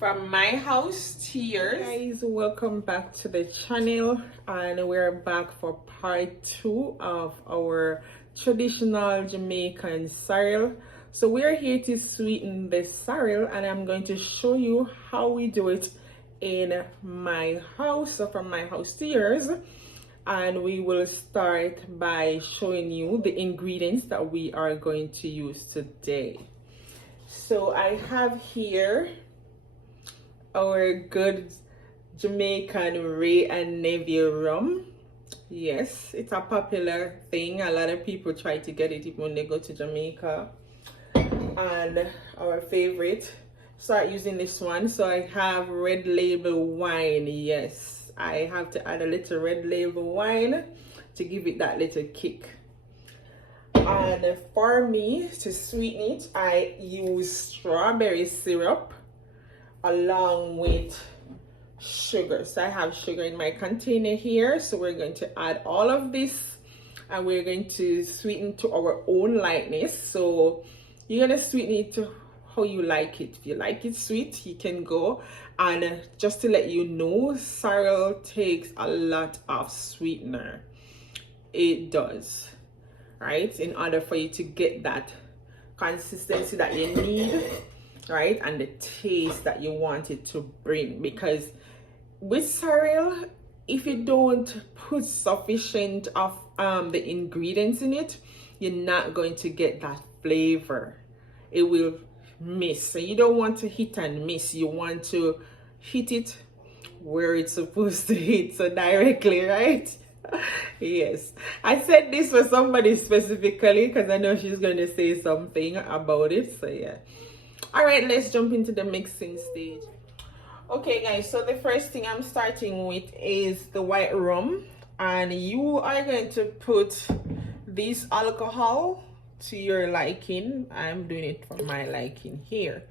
from my house to yours. Guys, welcome back to the channel, and we're back for part 2 of our traditional Jamaican sorrel. So we're here to sweeten the sorrel, and I'm going to show you how we do it in my house, so from my house to yours. And we will start by showing you the ingredients that we are going to use today. So I have here our good Jamaican Ray and Neville rum. Yes, it's a popular thing. A lot of people try to get it even when they go to Jamaica. And our favorite, start using this one. So I have red label wine. Yes, I have to add a little red label wine to give it that little kick. And for me to sweeten it, I use strawberry syrup along with sugar. So I have sugar in my container here, so we're going to add all of this and we're going to sweeten to our own likeness. So you're gonna sweeten it to how you like it. If you like it sweet, you can go. And just to let you know, sorrel takes a lot of sweetener. It does, right? In order for you to get that consistency that you need, right? And the taste that you want it to bring. Because with sorrel, if you don't put sufficient of the ingredients in it, you're not going to get that flavor. It will miss. So you don't want to hit and miss. You want to hit it where it's supposed to hit, so directly, right? Yes, I said this for somebody specifically because I know she's going to say something about it. So yeah, all right, let's jump into the mixing stage. Okay guys, so the first thing I'm starting with is the white rum, and you are going to put this alcohol to your liking. I'm doing it for my liking here.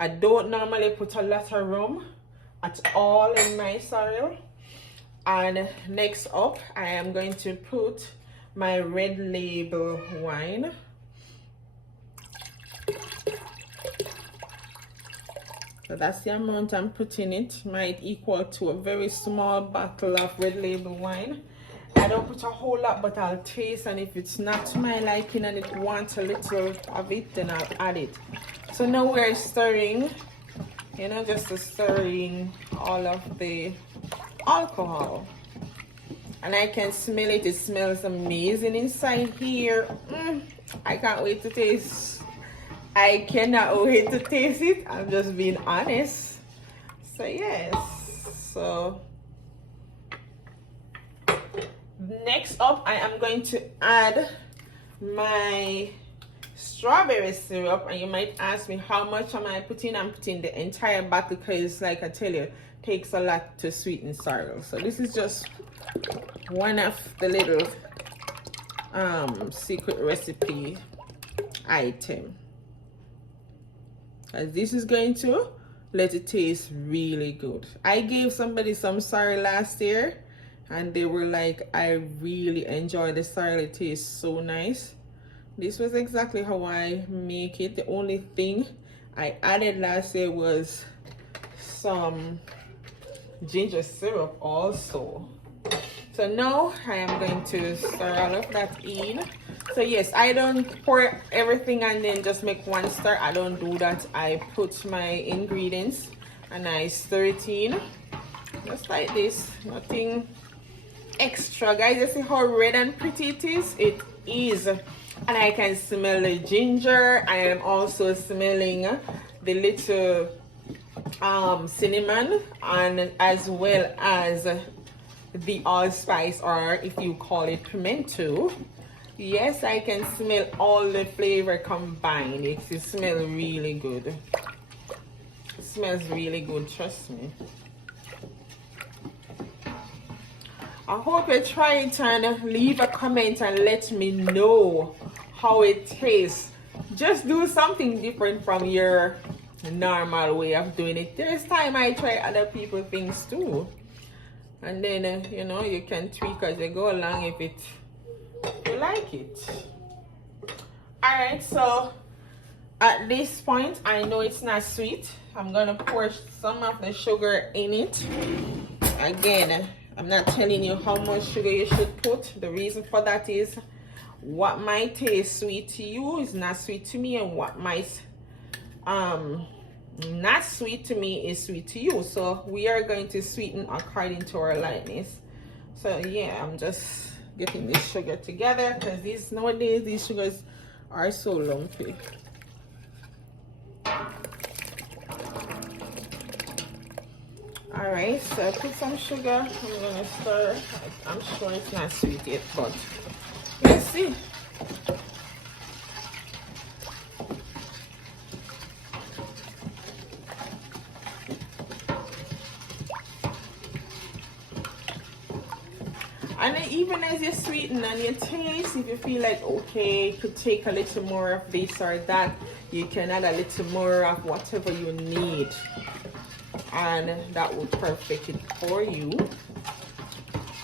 I don't normally put a lot of rum at all in my sorrel. And next up, I am going to put my red label wine. So that's the amount I'm putting. It might equal to a very small bottle of red label wine. I don't put a whole lot, but I'll taste, and if it's not to my liking and it wants a little of it, then I'll add it. So now we're stirring, you know, just stirring all of the alcohol, and I can smell it. It smells amazing inside here. I can't wait to taste. I cannot wait to taste it. I'm just being honest. So yes, so next up, I am going to add my strawberry syrup. And you might ask me, how much am I putting? I'm putting the entire bottle because, like I tell you, it takes a lot to sweeten sorrel. So this is just one of the little secret recipe item, as this is going to let it taste really good. I gave somebody some sorrel last year, and they were like, I really enjoy the sorrel. It tastes so nice. This was exactly how I make it. The only thing I added last year was some ginger syrup also. So now I am going to stir all of that in. So yes, I don't pour everything and then just make one stir. I don't do that. I put my ingredients and I stir it in just like this. Nothing extra, guys. You see how red and pretty it is? It is. And I can smell the ginger. I am also smelling the little cinnamon, and as well as the allspice, or if you call it pimento. Yes, I can smell all the flavor combined. It smells really good. It smells really good, trust me. I hope you try it and leave a comment and let me know how it tastes. Just do something different from your normal way of doing it. There's time I try other people's things too, and then you know, you can tweak as you go along if you like it. All right, so at this point I know it's not sweet I'm gonna pour some of the sugar in it. Again, I'm not telling you how much sugar you should put. The reason for that is what might taste sweet to you is not sweet to me, and what might not sweet to me is sweet to you. So we are going to sweeten according to our lightness. So yeah, I'm just getting this sugar together because nowadays these sugars are so lumpy. All right, so I put some sugar. I'm gonna stir. I'm sure it's not sweet yet, but let's see. And then even as you sweeten and you taste, if you feel like, okay, you could take a little more of this or that, you can add a little more of whatever you need. And that will perfect it for you.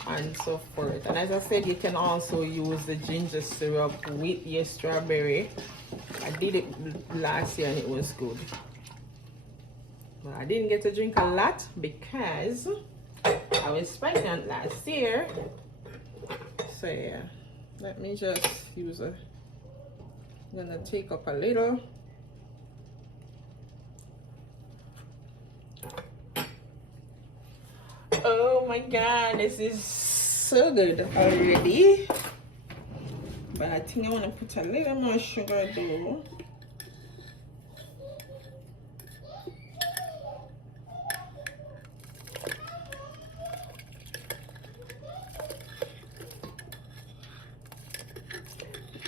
And so forth. And as I said, you can also use the ginger syrup with your strawberry. I did it last year and it was good. But I didn't get to drink a lot because I was pregnant last year. So yeah, let me just use I'm gonna take up a little. Oh my god, this is so good already. But I think I want to put a little more sugar though.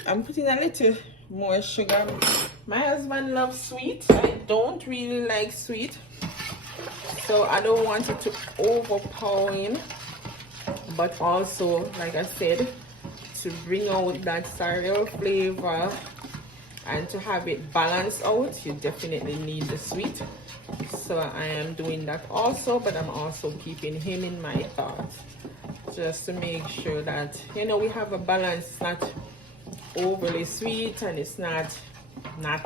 I'm putting a little more sugar. My husband loves sweet. I don't really like sweet, so I don't want it to overpower, but also, like I said, to bring out that sorrel flavor and to have it balanced out, you definitely need the sweet. So I am doing that also, but I'm also keeping him in my thoughts, just to make sure that, you know, we have a balance. It's not overly sweet and it's not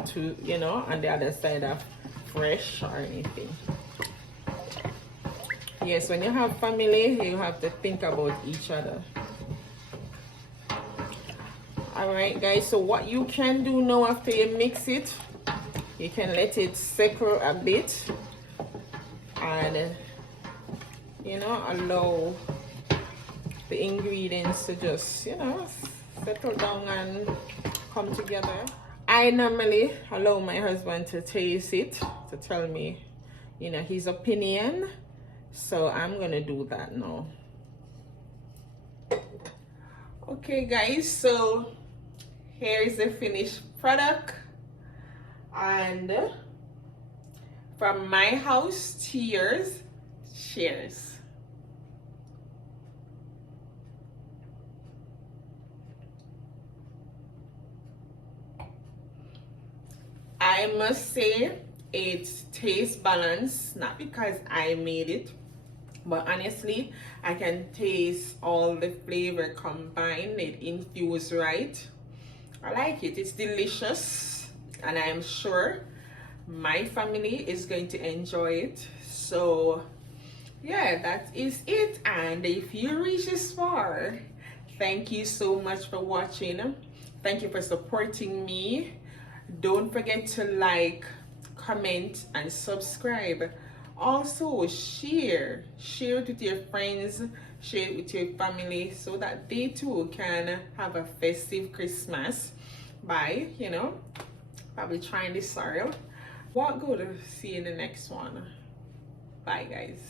too, you know, on the other side of fresh or anything. Yes, when you have family, you have to think about each other. All right guys, so what you can do now after you mix it, you can let it settle a bit and, you know, allow the ingredients to just, you know, settle down and come together. I normally allow my husband to taste it, to tell me, you know, his opinion. So I'm gonna do that now. Okay guys, so here is the finished product. And from my house to yours, cheers. I must say it tastes balanced, not because I made it, but honestly, I can taste all the flavor combined. It infused right. I like it. It's delicious, and I am sure my family is going to enjoy it. So yeah, that is it. And if you reach this far, thank you so much for watching. Thank you for supporting me. Don't forget to like, comment, and subscribe. Also share it with your friends, share it with your family, so that they too can have a festive Christmas by, you know, probably trying this sorrel. What good. See you in the next one. Bye guys.